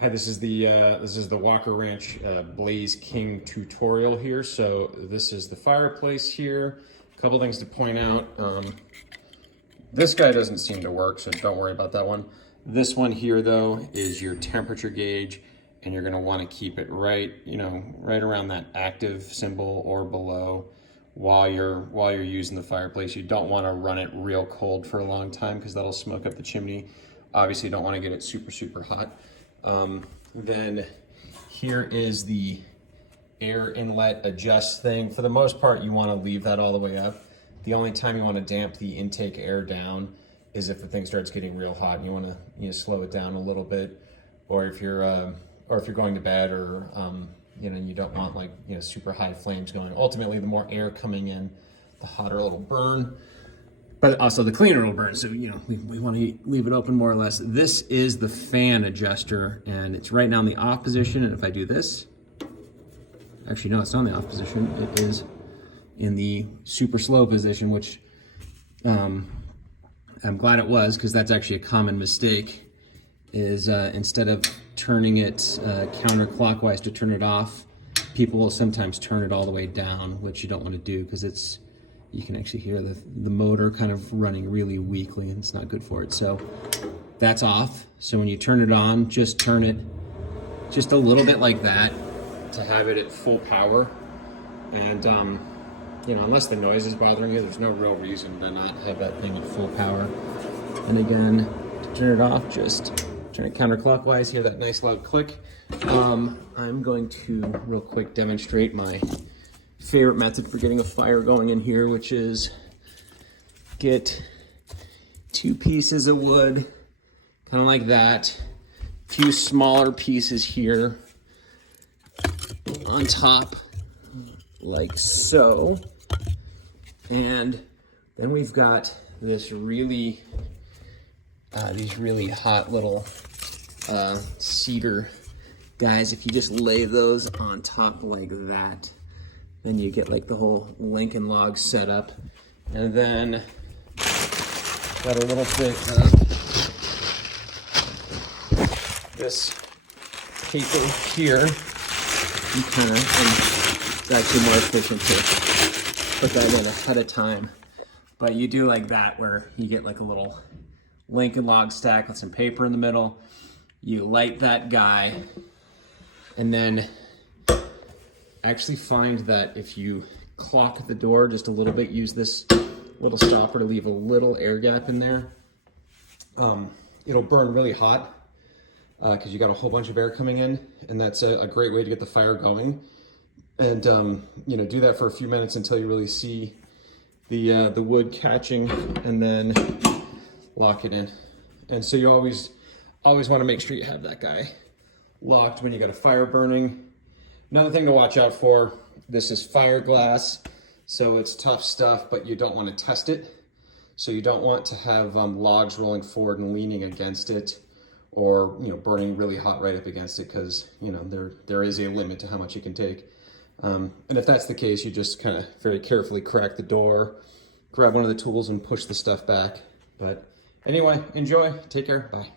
Hi, this is the Walker Ranch Blaze King tutorial here. So this is the fireplace here. A couple things to point out. This guy doesn't seem to work, so don't worry about that one. This one here though is your temperature gauge, and you're gonna want to keep it right, right around that active symbol or below while you're using the fireplace. You don't want to run it real cold for a long time because that'll smoke up the chimney. Obviously, you don't want to get it super hot. Then here is the air inlet adjust thing. For the most part, you want to leave that all the way up. The only time you want to damp the intake air down is if the thing starts getting real hot and you want to slow it down a little bit, or if you're going to bed, or you don't want super high flames going. Ultimately, the more air coming in, the hotter it'll burn. But also the cleaner it'll burn, so we want to leave it open more or less. This is the fan adjuster, and it's right now in the off position. And if I do this, actually no, it's not in the off position. It is in the super slow position, which I'm glad it was, because that's actually a common mistake. Is instead of turning it counterclockwise to turn it off, people will sometimes turn it all the way down, which you don't want to do, because you can actually hear the motor kind of running really weakly, and it's not good for it. So that's off. So when you turn it on, just turn it just a little bit like that to have it at full power. And unless the noise is bothering you, there's no real reason to not have that thing at full power. And again, to turn it off, just turn it counterclockwise. Hear that nice loud click. I'm going to real quick demonstrate my favorite method for getting a fire going in here, which is get 2 pieces of wood, kind of like that, a few smaller pieces here on top, like so, and then we've got this really these really hot little cedar guys. If you just lay those on top like that, then you get like the whole Lincoln log set up. And then got a little bit of this paper here. You kind of, and it's actually more efficient to put that in ahead of time. But you do like that, where you get like a little Lincoln log stack with some paper in the middle. You light that guy, and then actually find that if you clock the door just a little bit, use this little stopper to leave a little air gap in there. It'll burn really hot because you got a whole bunch of air coming in, and that's a great way to get the fire going. And do that for a few minutes until you really see the wood catching, and then lock it in. And so you always want to make sure you have that guy locked when you got a fire burning. Another thing to watch out for, this is fiberglass, so it's tough stuff, but you don't want to test it. So you don't want to have logs rolling forward and leaning against it, or burning really hot right up against it, because there is a limit to how much you can take. And if that's the case, you just kind of very carefully crack the door, grab one of the tools and push the stuff back. But anyway, enjoy, take care, bye.